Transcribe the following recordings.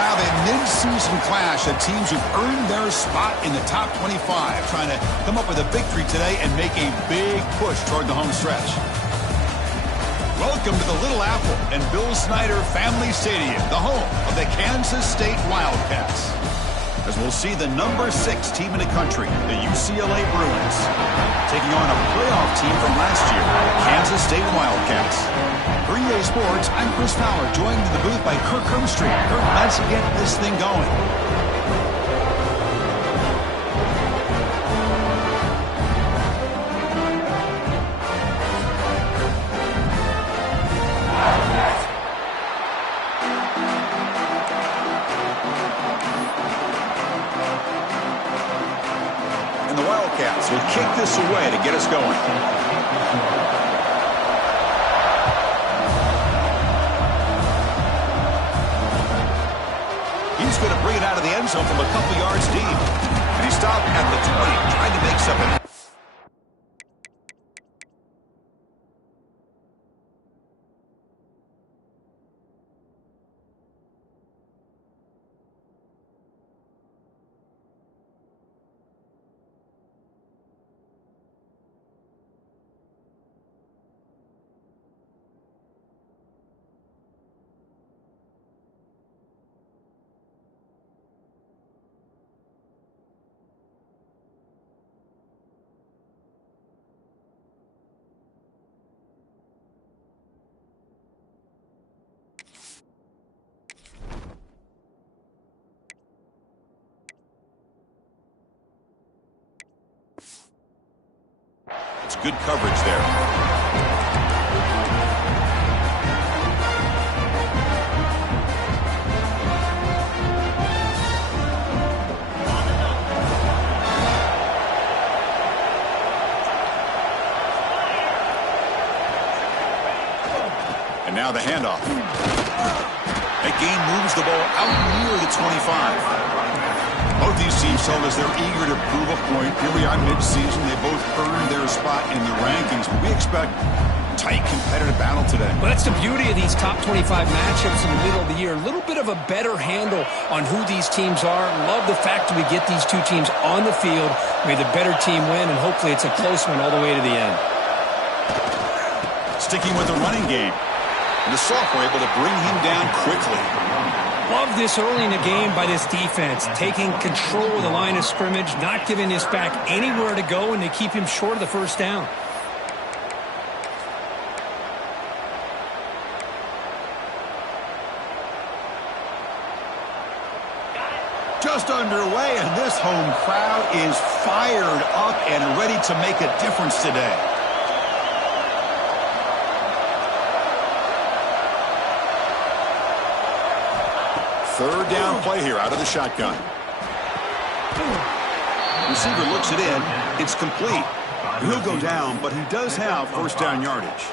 have a mid-season clash of teams who've earned their spot in the top 25, trying to come up with a victory today and make a big push toward the home stretch. Welcome to the Little Apple and Bill Snyder Family Stadium, the home of the Kansas State Wildcats. As we'll see the number 6 team in the country, the UCLA Bruins, taking on a playoff team from last year, the Kansas State Wildcats. For EA Sports, I'm Chris Fowler, joined in the booth by Kirk Hermstreet. Kirk, let's get this thing going. Will kick this away to get us going. He's going to bring it out of the end zone from a couple yards deep. And he stopped at the 20, trying to make something. It's good coverage there. And now the handoff. That gain moves the ball out near the 25. Both these teams told us they're eager to prove a point. Here we are mid-season. They both earned their spot in the rankings. But we expect tight, competitive battle today. Well, that's the beauty of these top 25 matchups in the middle of the year. A little bit of a better handle on who these teams are. Love the fact that we get these two teams on the field. May the better team win, and hopefully it's a close one all the way to the end. Sticking with the running game. And the sophomore able to bring him down quickly. Love this early in the game by this defense, taking control of the line of scrimmage, not giving this back anywhere to go, and they keep him short of the first down. Just underway, and this home crowd is fired up and ready to make a difference today. Third down play here out of the shotgun. Receiver looks it in. It's complete. He'll go down, but he does have first down yardage.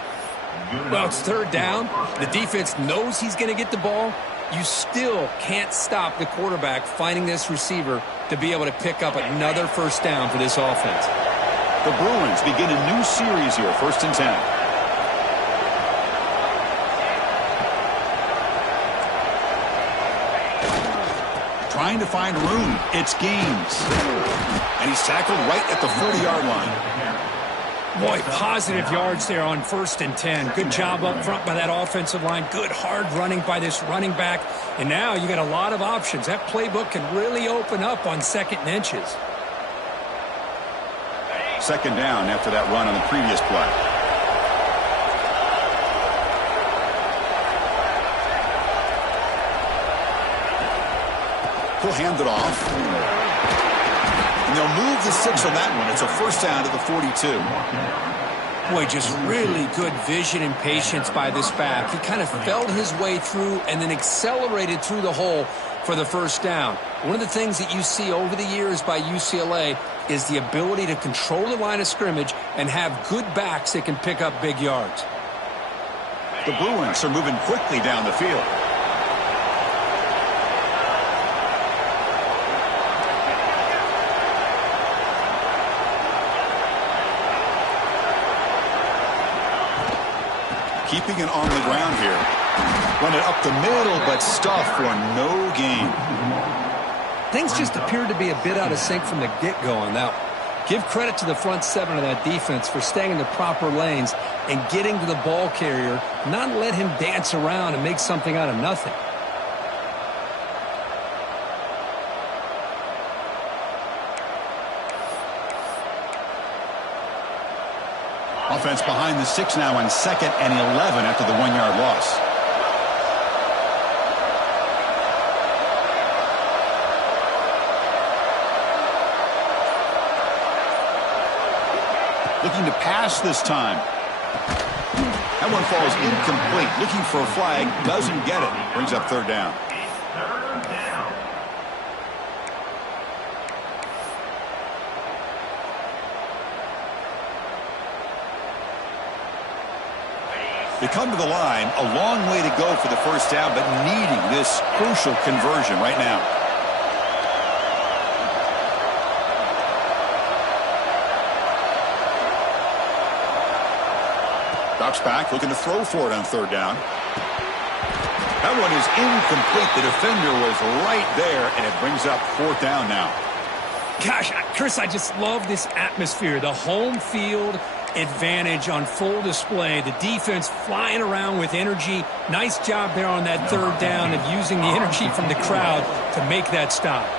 Well, it's third down. The defense knows he's going to get the ball. You still can't stop the quarterback finding this receiver to be able to pick up another first down for this offense. The Bruins begin a new series here, 1st and 10. Trying to find room. It's Gaines. And he's tackled right at the 40-yard line. Boy, positive yards there on 1st and 10. Good job up front by that offensive line. Good hard running by this running back. And now you got a lot of options. That playbook can really open up on 2nd and inches. Second down after that run on the previous play. He'll hand it off. And they'll move the 6 on that one. It's a first down to the 42. Boy, just really good vision and patience by this back. He kind of felt his way through and then accelerated through the hole for the first down. One of the things that you see over the years by UCLA is the ability to control the line of scrimmage and have good backs that can pick up big yards. The Bruins are moving quickly down the field. Keeping it on the ground here. Run it up the middle, but stuffed for no gain. Things just appeared to be a bit out of sync from the get-go on that one. Give credit to the front seven of that defense for staying in the proper lanes and getting to the ball carrier, not let him dance around and make something out of nothing. Offense behind the 6 now on 2nd and 11 after the 1-yard loss. Looking to pass this time. That one falls incomplete. Looking for a flag. Doesn't get it. Brings up 3rd down. They come to the line. A long way to go for the 1st down, but needing this crucial conversion right now. Drops back, looking to throw for it on 3rd down. That one is incomplete. The defender was right there, and it brings up 4th down now. Gosh, Chris, I just love this atmosphere. The home field advantage on full display. The defense flying around with energy. Nice job there on that 3rd down of using the energy from the crowd to make that stop.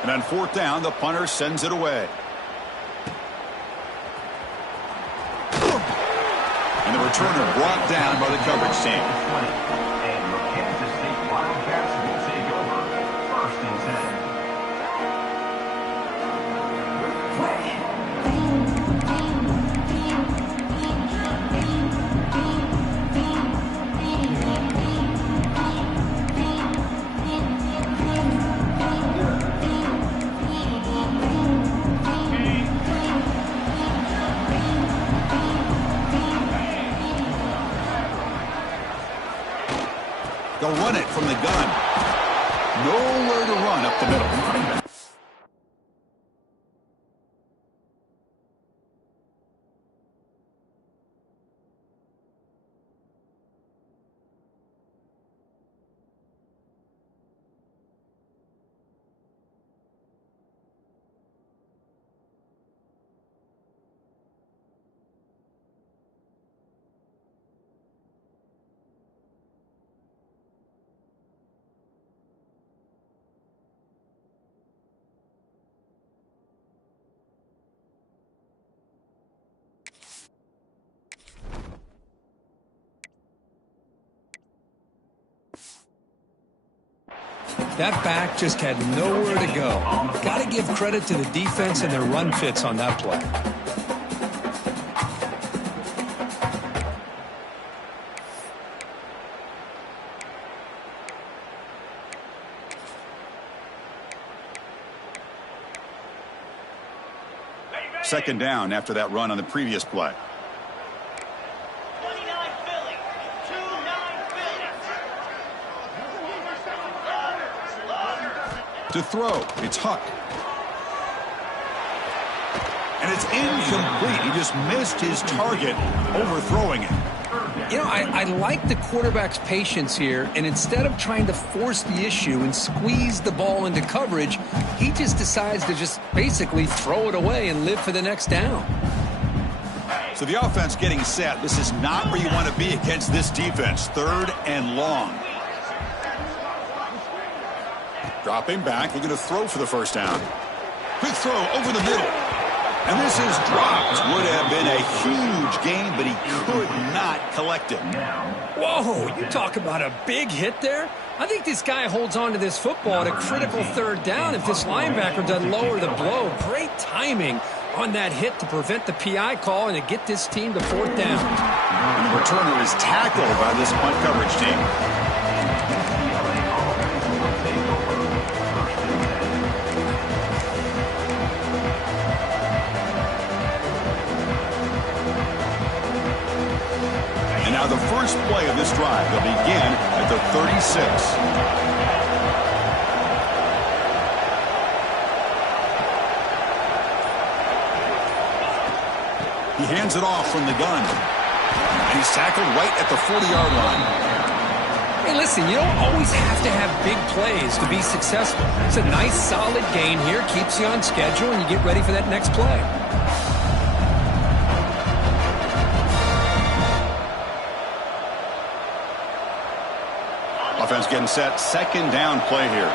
And on 4th down, the punter sends it away. And the returner brought down by the coverage team. And the Kansas State Wildcats will take over 1st and 10. They'll run it from the gun. Nowhere to run up the middle. That back just had nowhere to go. Got to give credit to the defense and their run fits on that play. Second down after that run on the previous play. To throw, it's Huck. And it's incomplete. He just missed his target, overthrowing it. You know, I like the quarterback's patience here, and instead of trying to force the issue and squeeze the ball into coverage, he just decides to just basically throw it away and live for the next down. So the offense getting set. This is not where you want to be against this defense. 3rd and long. Dropping back, looking to throw for the 1st down. Quick throw over the middle. And this is dropped. Would have been a huge gain, but he could not collect it. Whoa, you talk about a big hit there. I think this guy holds on to this football at a critical 3rd down if this linebacker doesn't lower the blow. Great timing on that hit to prevent the PI call and to get this team to 4th down. And the returner is tackled by this punt coverage team. Now the first play of this drive will begin at the number 36. He hands it off from the gun. And he's tackled right at the 40-yard line. Hey, listen, you don't always have to have big plays to be successful. It's a nice, solid gain here. Keeps you on schedule, and you get ready for that next play. Offense getting set. Second down play here.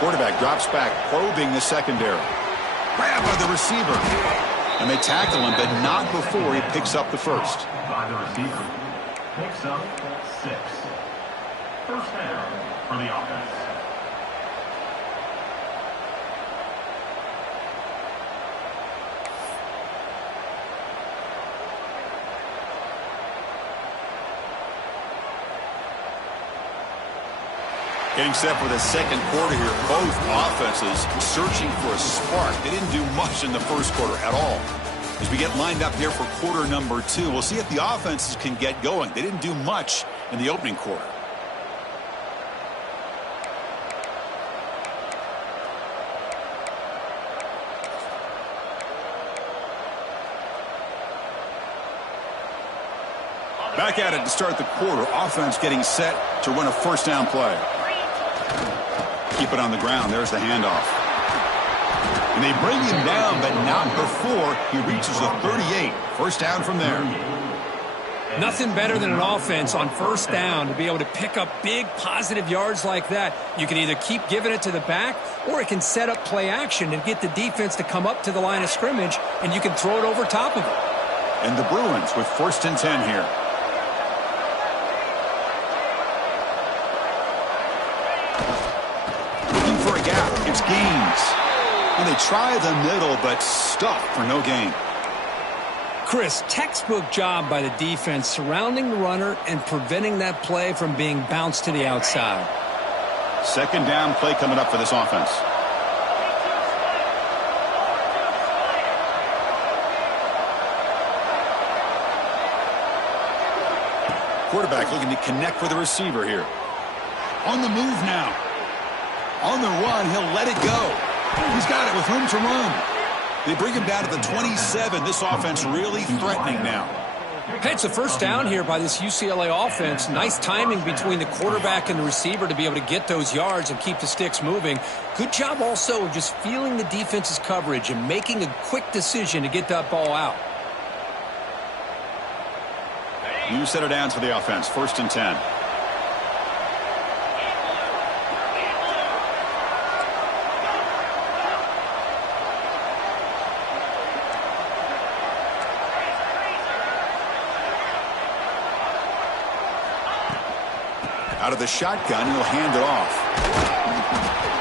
Quarterback drops back, probing the secondary. Grab by the receiver. And they tackle him, but not before he picks up the first. By the receiver. Picks up 6. First down for the offense. Getting set for the second quarter here. Both offenses searching for a spark. They didn't do much in the first quarter at all. As we get lined up here for quarter number 2, we'll see if the offenses can get going. They didn't do much in the opening quarter. Back at it to start the quarter. Offense getting set to run a first down play. Keep it on the ground. There's the handoff. And they bring him down, but not before he reaches the 38. First down from there. Nothing better than an offense on first down to be able to pick up big positive yards like that. You can either keep giving it to the back, or it can set up play action and get the defense to come up to the line of scrimmage, and you can throw it over top of it. And the Bruins with 1st and 10 here. It's Gaines. And they try the middle, but stuffed for no gain. Chris, textbook job by the defense surrounding the runner and preventing that play from being bounced to the outside. Second down play coming up for this offense. Quarterback looking to connect with the receiver here. On the move now. On the run, he'll let it go. He's got it with room to run. They bring him down to the 27. This offense really threatening now. Hey, it's a first down here by this UCLA offense. Nice timing between the quarterback and the receiver to be able to get those yards and keep the sticks moving. Good job also of just feeling the defense's coverage and making a quick decision to get that ball out. You set it down for the offense. 1st and 10. Out of the shotgun, he'll hand it off.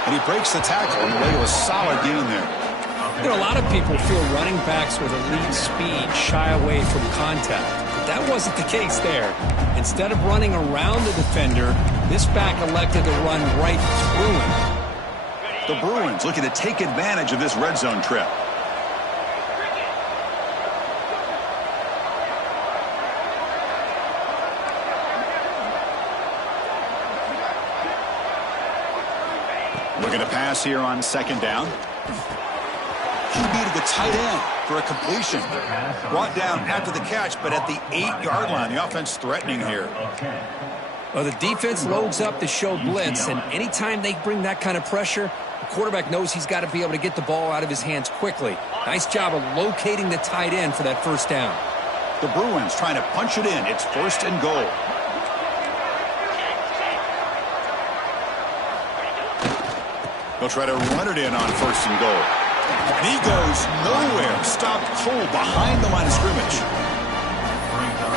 And he breaks the tackle on the way to a solid gain there. You know, a lot of people feel running backs with elite speed shy away from contact. But that wasn't the case there. Instead of running around the defender, this back elected to run right through him. The Bruins looking to take advantage of this red zone trip. Looking to pass here on second down. He beat the tight end for a completion. Brought down after the catch, but at the 8-yard line. The offense threatening here. Well, the defense loads up to show blitz, and anytime they bring that kind of pressure, the quarterback knows he's got to be able to get the ball out of his hands quickly. Nice job of locating the tight end for that first down. The Bruins trying to punch it in. It's 1st and goal. They'll try to run it in on 1st and goal. And he goes nowhere. Stopped cold behind the line of scrimmage.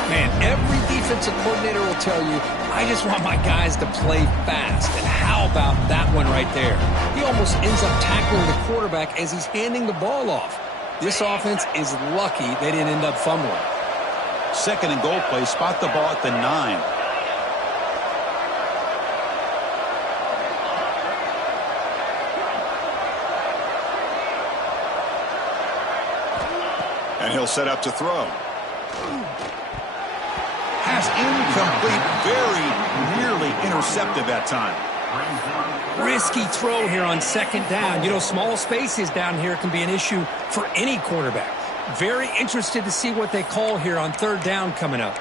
Man, every defensive coordinator will tell you, I just want my guys to play fast. And how about that one right there? He almost ends up tackling the quarterback as he's handing the ball off. This offense is lucky they didn't end up fumbling. 2nd and goal play. Spot the ball at the 9. And he'll set up to throw. Pass incomplete, very nearly intercepted that time. Risky throw here on second down. You know, small spaces down here can be an issue for any quarterback. Very interested to see what they call here on third down coming up.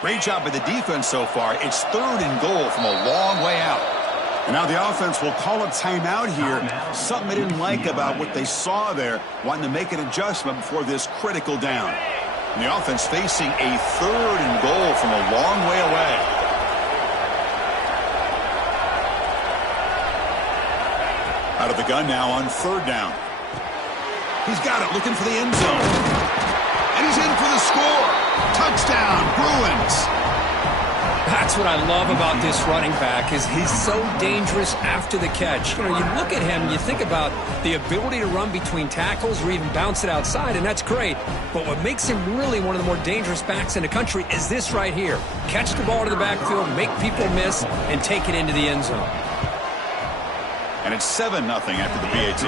Great job by the defense so far. It's 3rd and goal from a long way out. And now the offense will call a timeout here. Something they didn't like about what they saw there, wanting to make an adjustment before this critical down. And the offense facing a 3rd and goal from a long way away. Out of the gun now on 3rd down. He's got it, looking for the end zone. And he's in for the score. Touchdown, Bruins. That's what I love about this running back is he's so dangerous after the catch. You know, you look at him, you think about the ability to run between tackles or even bounce it outside, and that's great. But what makes him really one of the more dangerous backs in the country is this right here. Catch the ball to the backfield, make people miss, and take it into the end zone. And it's 7-0 after the PAT.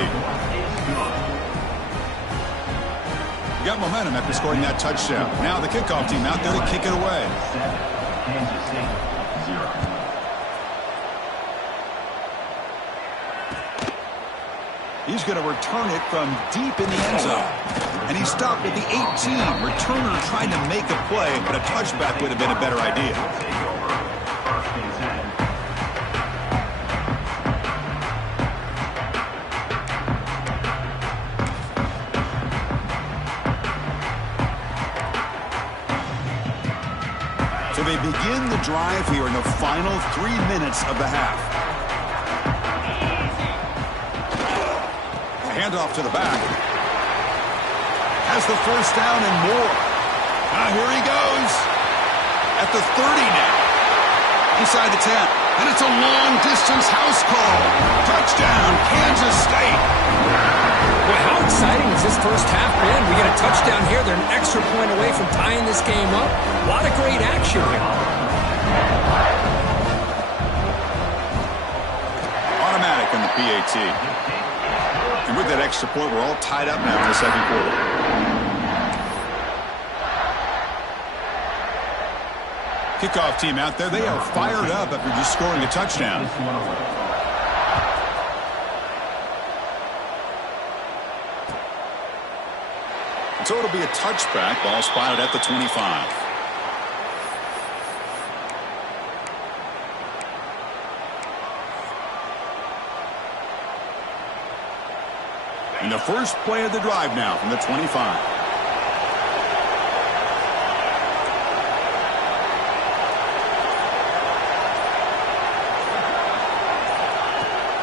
Got momentum after scoring that touchdown. Now the kickoff team out there to kick it away. He's going to return it from deep in the end zone. And he stopped at the 18. Returner trying to make a play, but a touchback would have been a better idea. They begin the drive here in the final 3 minutes of the half. Handoff to the back. Has the first down and more. Now here he goes. At the 30 now. Inside the 10. And it's a long-distance house call. Touchdown, Kansas State. Well, how exciting has this first half been? We get a touchdown here. They're an extra point away from tying this game up. A lot of great action here. Automatic on the PAT. And with that extra point, we're all tied up now in the second quarter. Kickoff team out there. They are fired up after just scoring a touchdown. So it'll be a touchback. Ball spotted at the 25. And the first play of the drive now from the 25.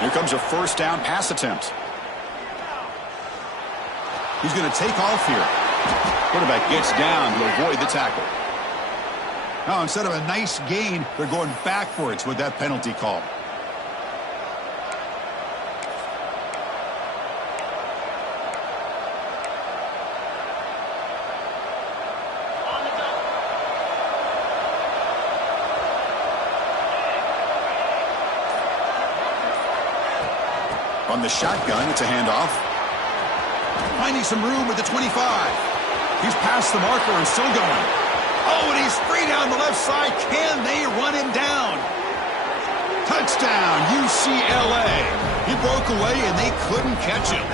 Here comes a first down pass attempt. He's going to take off here. Quarterback gets down to avoid the tackle. Now, instead of a nice gain, they're going backwards with that penalty call. On the shotgun, it's a handoff. Finding some room with the 25. He's past the marker and still going. Oh, and he's free down the left side. Can they run him down? Touchdown, UCLA. He broke away and they couldn't catch him.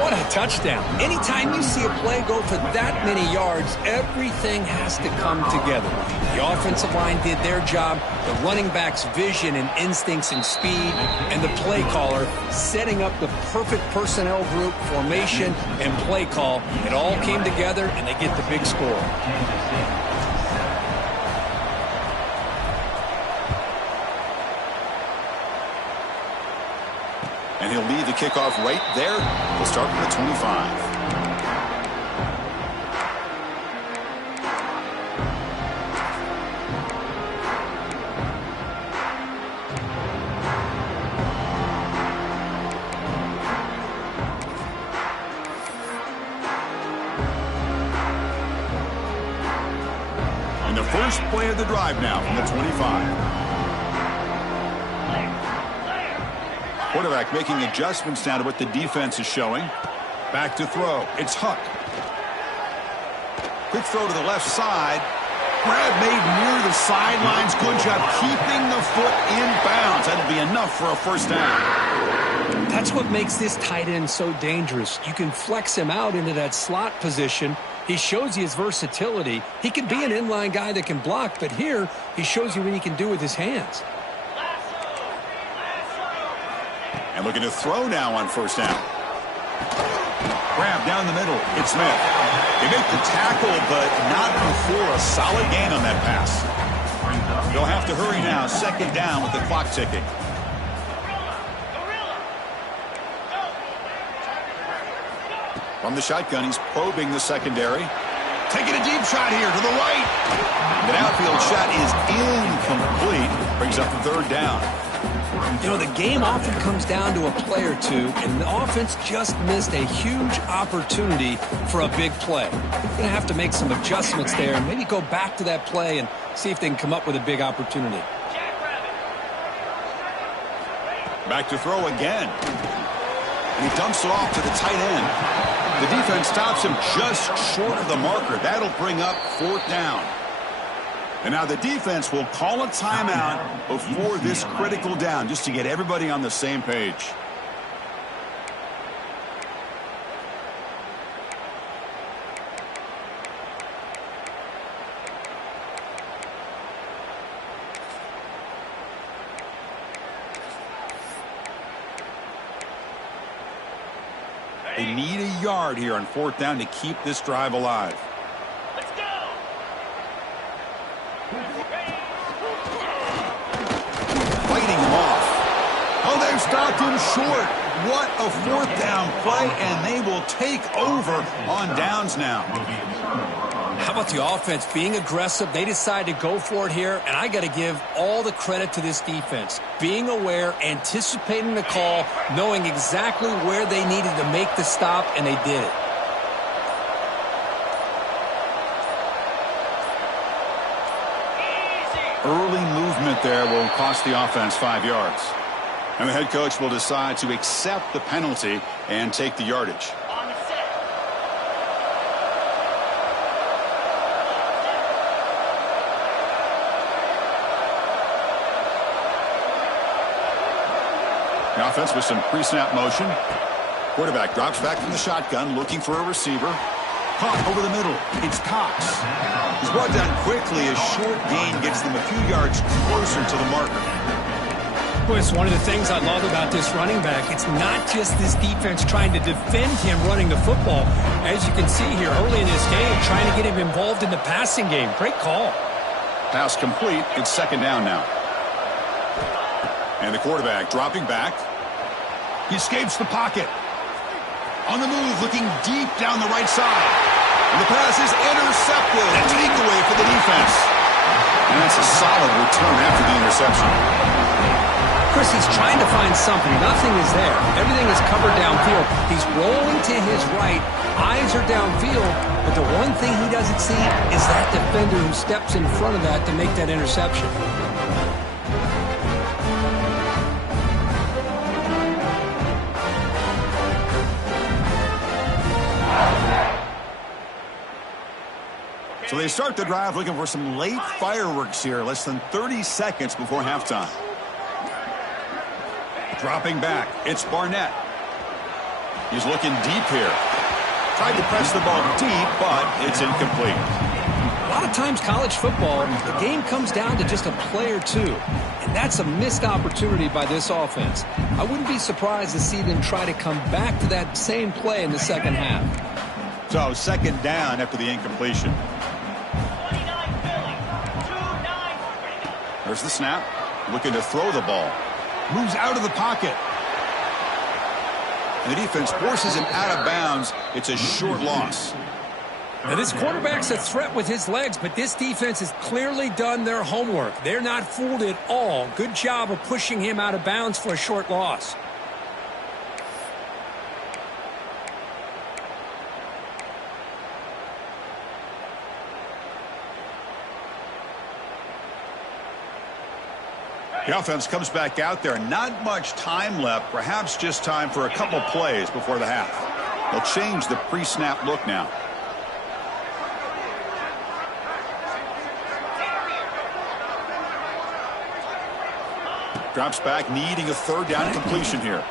What a touchdown. Anytime you see a play go for that many yards, everything has to come together. The offensive line did their job, the running back's vision and instincts and speed, and the play caller setting up the perfect personnel group, formation, and play call. It all came together, and they get the big score. And he'll lead the kickoff right there. We'll start with the 25. And the first play of the drive now from the 25. Quarterback making adjustments now to what the defense is showing. Back to throw. It's Huck. Quick throw to the left side. Grab made near the sidelines. Good job keeping the foot in bounds. That'll be enough for a first down. That's what makes this tight end so dangerous. You can flex him out into that slot position. He shows you his versatility. He can be an inline guy that can block, but here he shows you what he can do with his hands. And looking to throw now on first down. Grab down the middle. It's Smith. They make the tackle, but not before a solid gain on that pass. They'll have to hurry now. Second down with the clock ticking. From the shotgun, he's probing the secondary. Taking a deep shot here to the right. The outfield shot is incomplete. Brings up the third down. You know, the game often comes down to a play or two, and the offense just missed a huge opportunity for a big play. They're going to have to make some adjustments there and maybe go back to that play and see if they can come up with a big opportunity. Back to throw again. And he dumps it off to the tight end. The defense stops him just short of the marker. That'll bring up fourth down. And now the defense will call a timeout before this critical down, just to get everybody on the same page. They need a yard here on fourth down to keep this drive alive. Let's go. Fighting him off. Oh, they've stopped him short. What a fourth down play, and they will take over on downs now. How about the offense being aggressive? They decide to go for it here, and I got to give all the credit to this defense. Being aware, anticipating the call, knowing exactly where they needed to make the stop, and they did it. Early movement there will cost the offense 5 yards. And the head coach will decide to accept the penalty and take the yardage. The offense with some pre-snap motion. Quarterback drops back from the shotgun, looking for a receiver. Caught over the middle. It's Cox. He's brought down quickly. A short gain gets them a few yards closer to the marker. Boy, it's one of the things I love about this running back. It's not just this defense trying to defend him running the football. As you can see here early in this game, trying to get him involved in the passing game. Great call. Pass complete. It's second down now. And the quarterback dropping back. He escapes the pocket. On the move, looking deep down the right side. And the pass is intercepted. A takeaway for the defense. And that's a solid return after the interception. Chris, he's trying to find something. Nothing is there. Everything is covered downfield. He's rolling to his right. Eyes are downfield. But the one thing he doesn't see is that defender who steps in front of that to make that interception. So they start the drive looking for some late fireworks here, less than 30 seconds before halftime. Dropping back, it's Barnett. He's looking deep here. Tried to press the ball deep, but it's incomplete. A lot of times college football, the game comes down to just a play or two. And that's a missed opportunity by this offense. I wouldn't be surprised to see them try to come back to that same play in the second half. So second down after the incompletion. There's the snap. Looking to throw the ball. Moves out of the pocket. And the defense forces him out of bounds. It's a short loss. Now, this quarterback's a threat with his legs, but this defense has clearly done their homework. They're not fooled at all. Good job of pushing him out of bounds for a short loss. The offense comes back out there. Not much time left. Perhaps just time for a couple plays before the half. They'll change the pre-snap look now. Drops back, needing a third down completion here.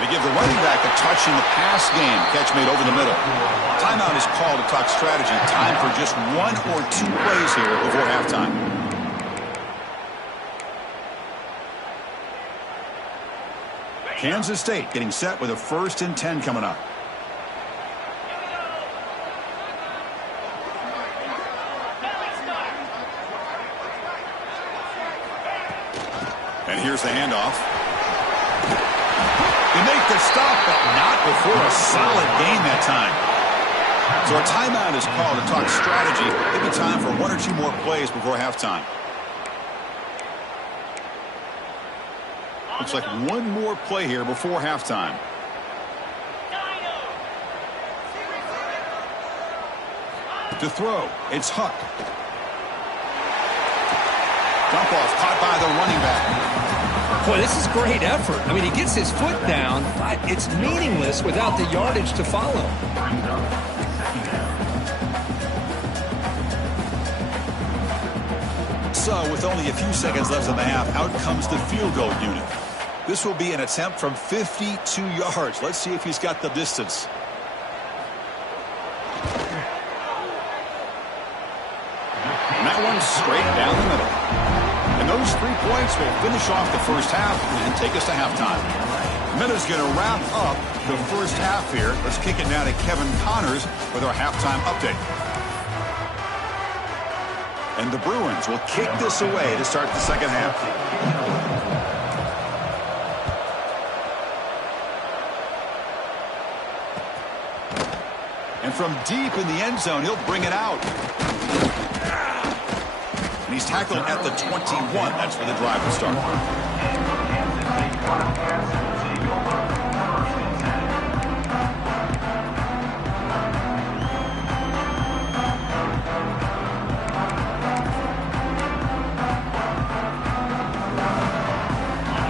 They give the running back a touch in the pass game. Catch made over the middle. Timeout is called to talk strategy. Time for just 1 or 2 plays here before halftime. Kansas State getting set with a 1st and 10 coming up. And here's the handoff. They make the stop, but not before a solid gain that time. So a timeout is called to talk strategy. Maybe time for 1 or 2 more plays before halftime. Looks like 1 more play here before halftime. To throw, it's Huck. Dump off caught by the running back. Boy, this is great effort. I mean, he gets his foot down, but it's meaningless without the yardage to follow. So, with only a few seconds left in the half, out comes the field goal unit. This will be an attempt from 52 yards. Let's see if he's got the distance. And that one's straight down the middle. And those 3 points will finish off the first half and take us to halftime. Miller's going to wrap up the first half here. Let's kick it now to Kevin Connors with our halftime update. And the Bruins will kick this away to start the second half. And from deep in the end zone, he'll bring it out. And he's tackled at the 21. That's where the drive will start.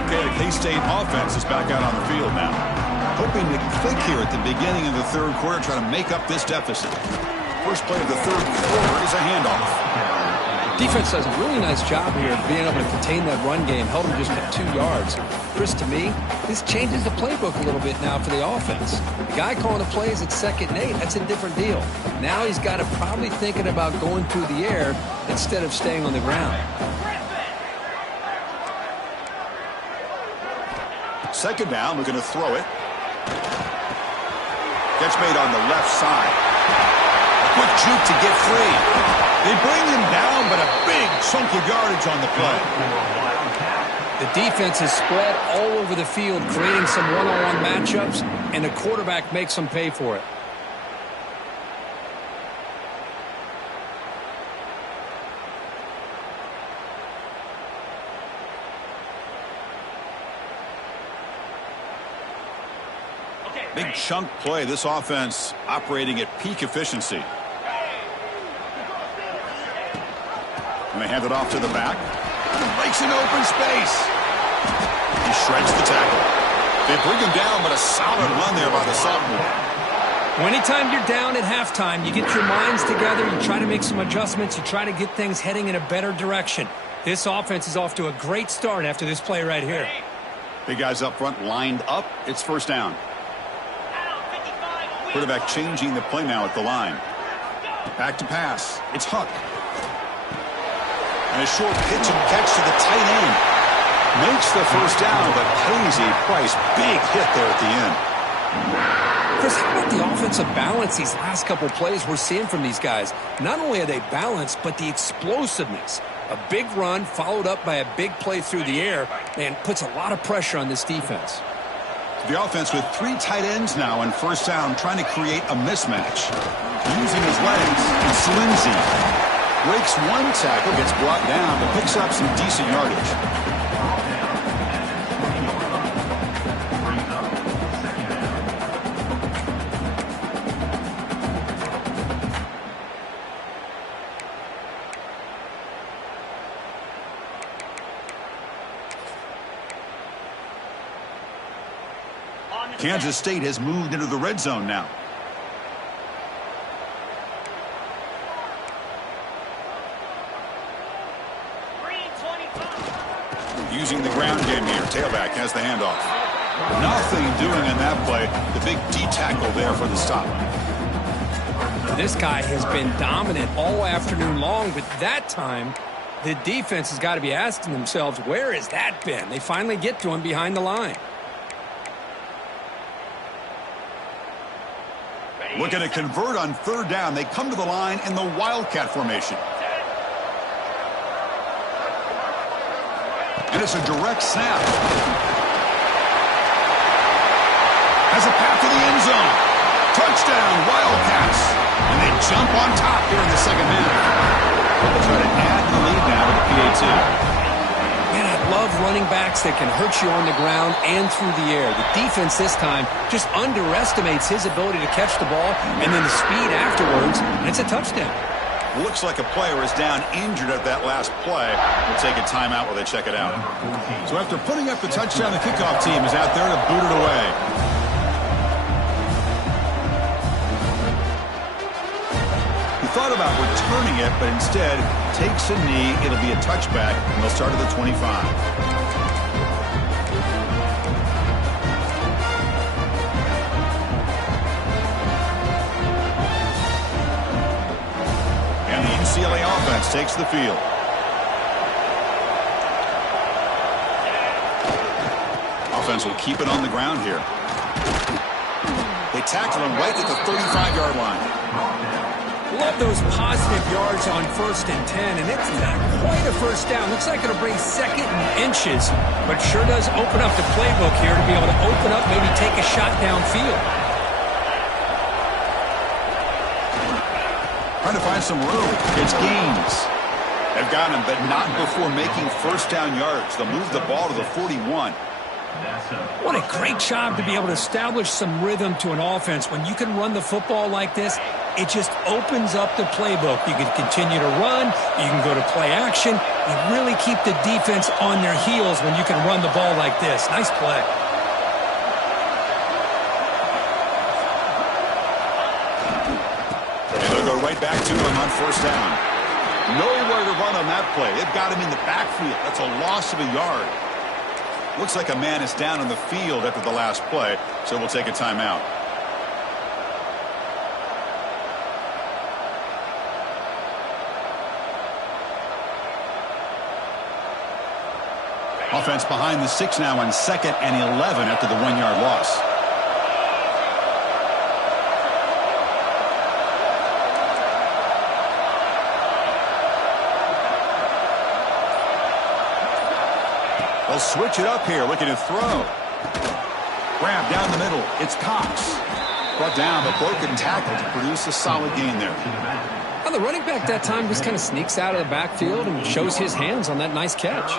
Okay, the K-State offense is back out on the field now. Hoping to click here at the beginning of the third quarter, trying to make up this deficit. First play of the third quarter is a handoff. Defense does a really nice job here of being able to contain that run game. Held him just at 2 yards. Chris, to me, this changes the playbook a little bit now for the offense. The guy calling the plays at 2nd and 8, that's a different deal. Now he's got to probably thinking about going through the air instead of staying on the ground. Second down, looking to throw it. Catch made on the left side. Quick juke to get free. They bring him down, but a big chunk of yardage on the play. The defense is spread all over the field, creating some one-on-one matchups, and the quarterback makes them pay for it. Big chunk play. This offense operating at peak efficiency. And they hand it off to the back. Breaks an open space. He shreds the tackle. They bring him down, but a solid run there by the sophomore. Well, anytime you're down at halftime, you get your minds together, you try to make some adjustments, you try to get things heading in a better direction. This offense is off to a great start after this play right here. Big guys up front lined up. It's first down. Quarterback changing the play now at the line. Back to pass. It's Huck. And a short pitch and catch to the tight end. Makes the first down, but pays a price. Big hit there at the end. Chris, how about the offensive balance these last couple plays we're seeing from these guys? Not only are they balanced, but the explosiveness. A big run followed up by a big play through the air, and puts a lot of pressure on this defense. The offense with 3 tight ends now in first down, trying to create a mismatch. Using his legs, it's Lindsey. Breaks one tackle, gets brought down, but picks up some decent yardage. Kansas State has moved into the red zone now. Using the ground game here. Tailback has the handoff. Nothing doing in that play. The big D tackle there for the stop. This guy has been dominant all afternoon long, but that time the defense has got to be asking themselves, where has that been? They finally get to him behind the line. Looking to convert on third down. They come to the line in the Wildcat formation. And it's a direct snap. Has a path to the end zone. Touchdown, Wildcats. And they jump on top here in the second half. They'll try to add the lead now with the PAT. Man, I love running backs that can hurt you on the ground and through the air. The defense this time just underestimates his ability to catch the ball, and then the speed afterwards, and it's a touchdown. Looks like a player is down injured at that last play. We'll take a timeout while they check it out. So after putting up the touchdown, the kickoff team is out there to boot it away. He thought about returning it, but instead takes a knee. It'll be a touchback, and they'll start at the 25. UCLA offense takes the field. Offense will keep it on the ground here. They tackle him right at the 35-yard line. Love those positive yards on 1st and 10, and it's not quite a first down. Looks like it'll bring second and inches, but sure does open up the playbook here to be able to open up, maybe take a shot downfield. Trying to find some room. It's Gaines. They've got him, but not before making first down yards. They'll move the ball to the 41. What a great job to be able to establish some rhythm to an offense. When you can run the football like this, it just opens up the playbook. You can continue to run. You can go to play action. You really keep the defense on their heels when you can run the ball like this. Nice play. Go right back to him on first down. Nowhere to run on that play. They've got him in the backfield. That's a loss of a yard. Looks like a man is down on the field after the last play, so we'll take a timeout. Offense behind the 6 now on 2nd and 11 after the 1-yard loss. They'll switch it up here, looking to throw. Grab down the middle. It's Cox. Brought down, but broken tackle to produce a solid gain there. Well, the running back that time just kind of sneaks out of the backfield and shows his hands on that nice catch.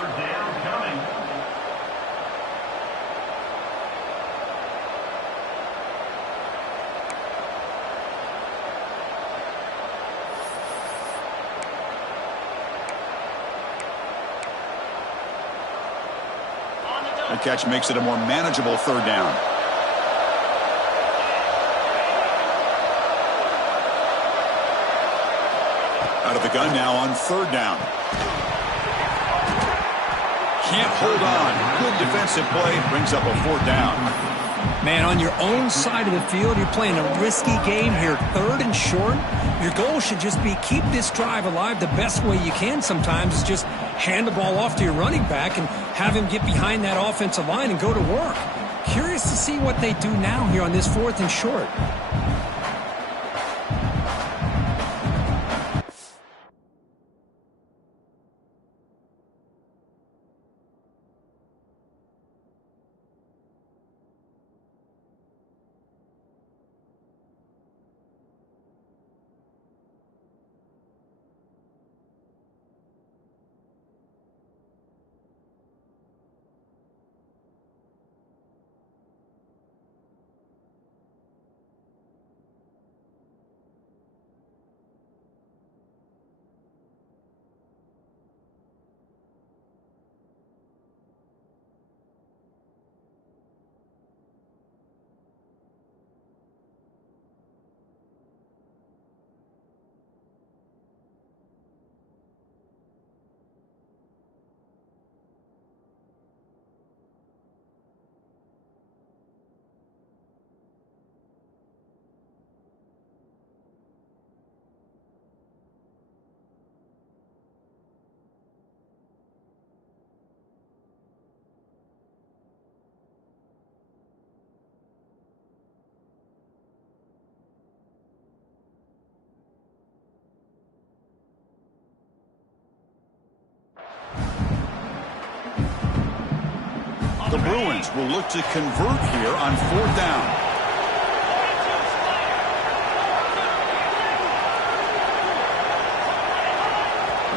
The catch makes it a more manageable 3rd down. Out of the gun now on 3rd down. Can't hold on. Good defensive play. Brings up a 4th down. Man, on your own side of the field, you're playing a risky game here. 3rd and short. Your goal should just be keep this drive alive the best way you can sometimes is just hand the ball off to your running back and have him get behind that offensive line and go to work. Curious to see what they do now here on this 4th and short. The Bruins will look to convert here on 4th down.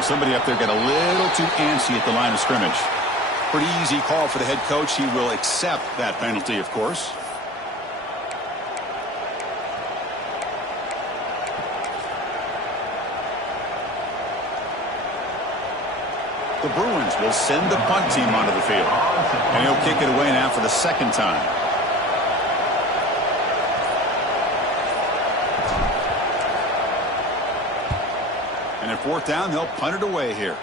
Somebody up there got a little too antsy at the line of scrimmage. Pretty easy call for the head coach. He will accept that penalty, of course. The Bruins will send the punt team onto the field. And he'll kick it away now for the 2nd time. And at 4th down, they'll punt it away here.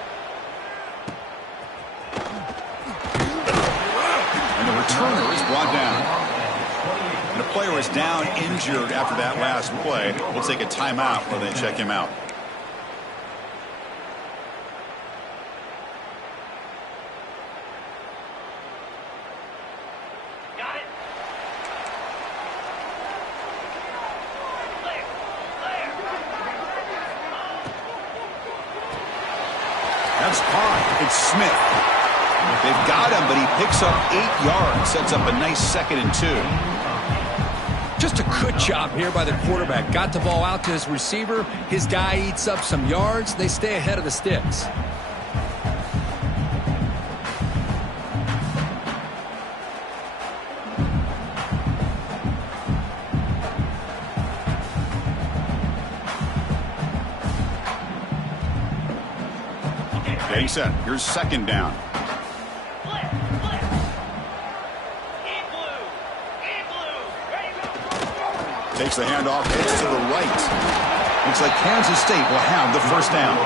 And the returner is brought down. And the player is down injured after that last play. We'll take a timeout while they check him out. That's caught. It's Smith. They've got him, but he picks up 8 yards. Sets up a nice 2nd and 2. Just a good job here by the quarterback. Got the ball out to his receiver. His guy eats up some yards. They stay ahead of the sticks. Getting set. Here's 2nd down. Takes the handoff, hits to the right. Looks like Kansas State will have the 1st down.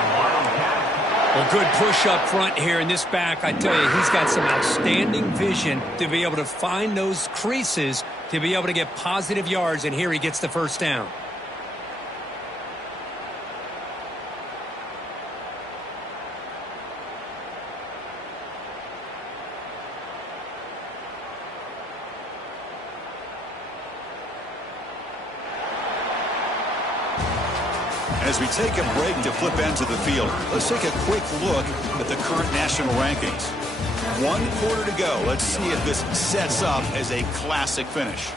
Well, good push up front here in this back. I tell you, he's got some outstanding vision to be able to find those creases to be able to get positive yards, and here he gets the 1st down. As we take a break to flip ends of the field, let's take a quick look at the current national rankings. 1 quarter to go. Let's see if this sets up as a classic finish.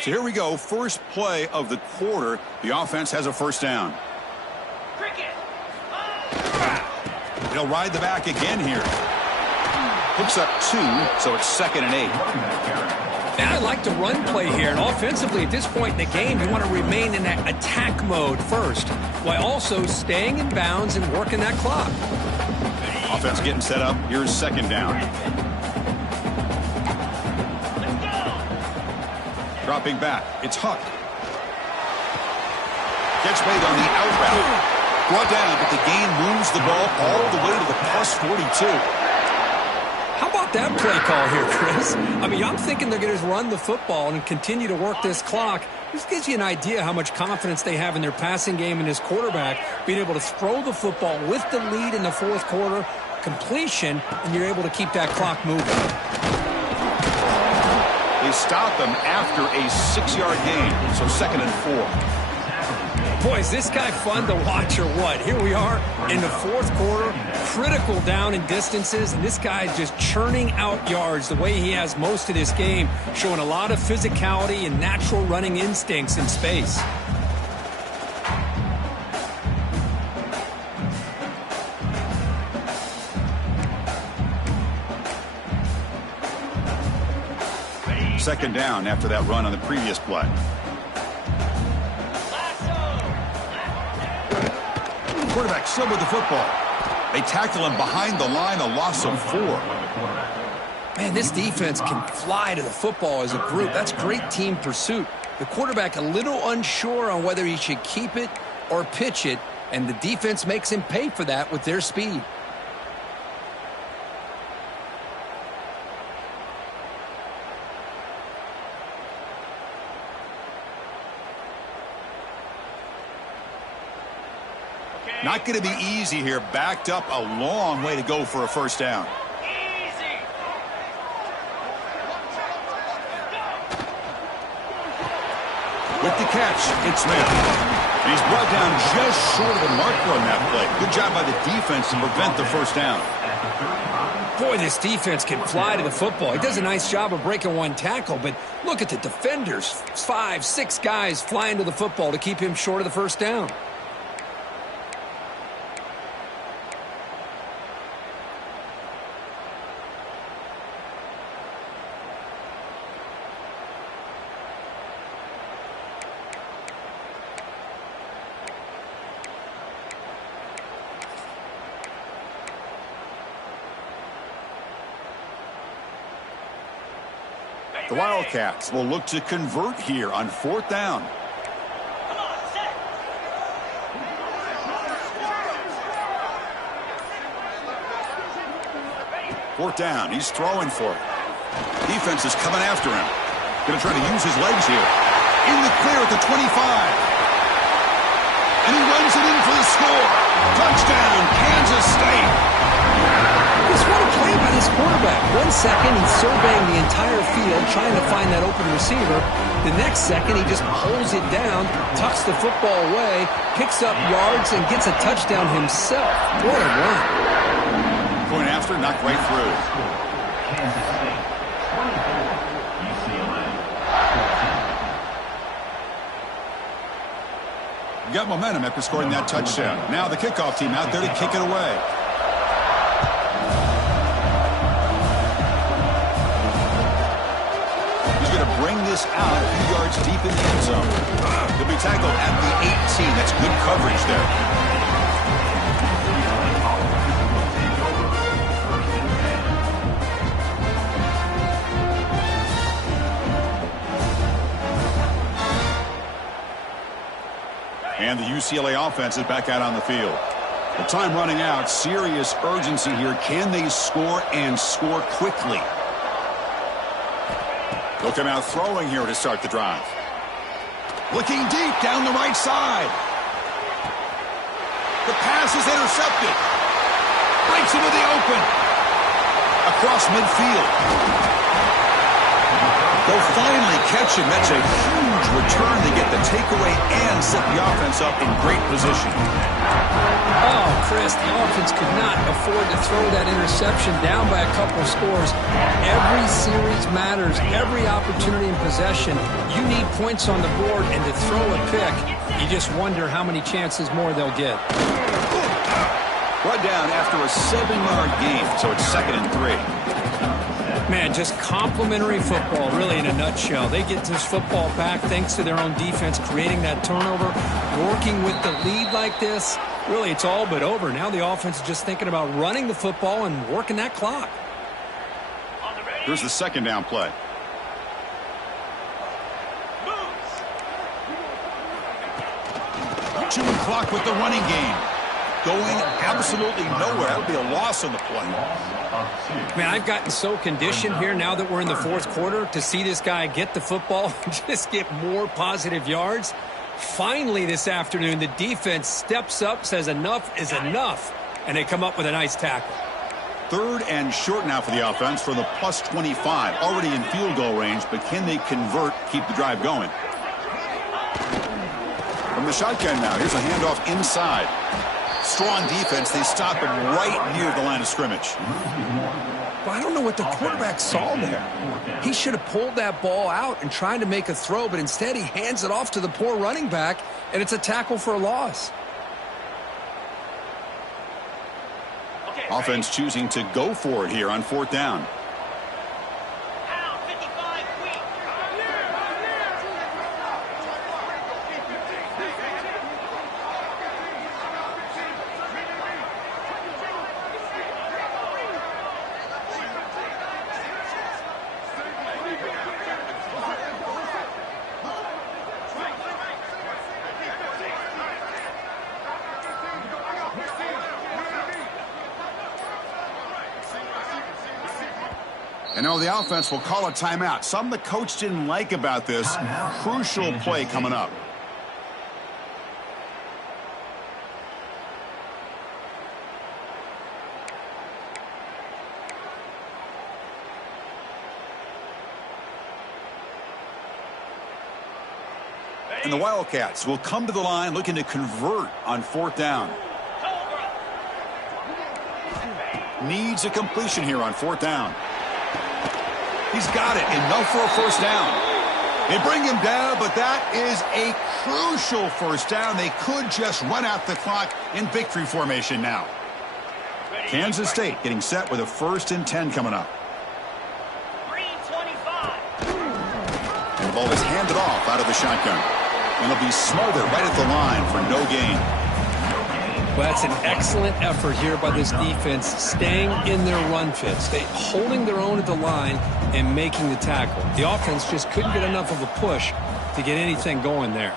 So here we go. First play of the quarter. The offense has a 1st down. He'll ride the back again here. Picks up 2, so it's 2nd and 8. And I like the run play here. And offensively, at this point in the game, you want to remain in that attack mode first, while also staying in bounds and working that clock. Offense getting set up. Here's 2nd down. Dropping back. It's Huck. Gets made on the out route. Brought down, but the gain moves the ball all the way to the plus 42. How about that play call here, Chris? I mean, I'm thinking they're going to run the football and continue to work this clock. This gives you an idea how much confidence they have in their passing game and his quarterback, being able to throw the football with the lead in the 4th quarter, completion, and you're able to keep that clock moving. They stop him after a 6-yard gain, so 2nd and 4. Boy, is this guy fun to watch or what? Here we are in the 4th quarter, critical down in distances, and this guy is just churning out yards the way he has most of this game, showing a lot of physicality and natural running instincts in space. Second down after that run on the previous play. Quarterback still with the football. They tackle him behind the line, a loss of 4. Man, this defense can fly to the football as a group. That's great team pursuit. The quarterback a little unsure on whether he should keep it or pitch it, and the defense makes him pay for that with their speed. Not going to be easy here. Backed up a long way to go for a first down. With the catch, it's Smith. And he's brought down just short of the marker on that play. Good job by the defense to prevent the first down. Boy, this defense can fly to the football. He does a nice job of breaking one tackle, but look at the defenders. 5, 6 guys flying to the football to keep him short of the first down. The Wildcats will look to convert here on 4th down. Fourth down, he's throwing for it. Defense is coming after him. Going to try to use his legs here. In the clear at the 25. And he runs it in for the score. Touchdown, Kansas State. Just what a play by this quarterback. 1 second, he's surveying the entire field, trying to find that open receiver. The next second, he just pulls it down, tucks the football away, picks up yards, and gets a touchdown himself. What a run. Point after, knocked right through. Kansas State, 24, UCLA, 14. Got momentum after scoring that touchdown. Now the kickoff team out there to kick it away. He's going to bring this out a few yards deep in the end zone. He'll be tackled at the 18. That's good coverage there. And the UCLA offense is back out on the field. The time running out. Serious urgency here. Can they score and score quickly? They'll come out throwing here to start the drive. Looking deep down the right side. The pass is intercepted. Breaks into the open. Across midfield. They'll finally catch him. That's a huge return. They get the takeaway and set the offense up in great position. Oh, Chris, the offense could not afford to throw that interception down by a couple scores. Every series matters. Every opportunity in possession. You need points on the board, and to throw a pick, you just wonder how many chances more they'll get. Brought down after a 7-yard gain, so it's 2nd and 3. Man, just complimentary football, really, in a nutshell. They get this football back thanks to their own defense, creating that turnover, working with the lead like this. Really, it's all but over. Now the offense is just thinking about running the football and working that clock. Here's the 2nd down play. Chewing clock with the running game. Going absolutely nowhere. That would be a loss on the play. Man, I've gotten so conditioned here now that we're in the 4th quarter to see this guy get the football and just get more positive yards. Finally this afternoon, the defense steps up, says enough is enough, and they come up with a nice tackle. 3rd and short now for the offense from the plus 25. Already in field goal range, but can they convert, keep the drive going? From the shotgun now, here's a handoff inside. Strong defense. They stop him right near the line of scrimmage. Well, I don't know what the quarterback saw there. He should have pulled that ball out and tried to make a throw, but instead he hands it off to the poor running back, and it's a tackle for a loss. Offense choosing to go for it here on 4th down. And now the offense will call a timeout. Something the coach didn't like about this. Crucial play coming up. And the Wildcats will come to the line looking to convert on 4th down. Needs a completion here on 4th down. He's got it. Enough for a first down. They bring him down, but that is a crucial first down. They could just run out the clock in victory formation now. Kansas State getting set with a 1st and 10 coming up. And the ball is handed off out of the shotgun. And it'll be smothered right at the line for no gain. Well, that's an excellent effort here by this defense, staying in their run fit, holding their own at the line and making the tackle. The offense just couldn't get enough of a push to get anything going there.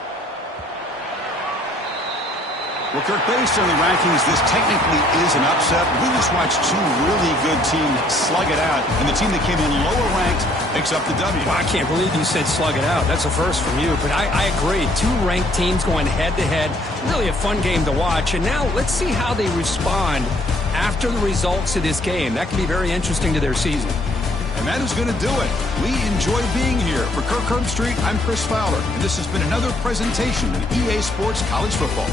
Well, Kirk, based on the rankings, this technically is an upset. We just watched 2 really good teams slug it out, and the team that came in lower ranked picks up the W. Well, I can't believe you said slug it out. That's a first from you, but I agree. 2 ranked teams going head-to-head. Really a fun game to watch, and now let's see how they respond after the results of this game. That could be very interesting to their season. And that is going to do it. We enjoy being here. For Kirk Herbstreit, I'm Chris Fowler, and this has been another presentation of EA Sports College Football.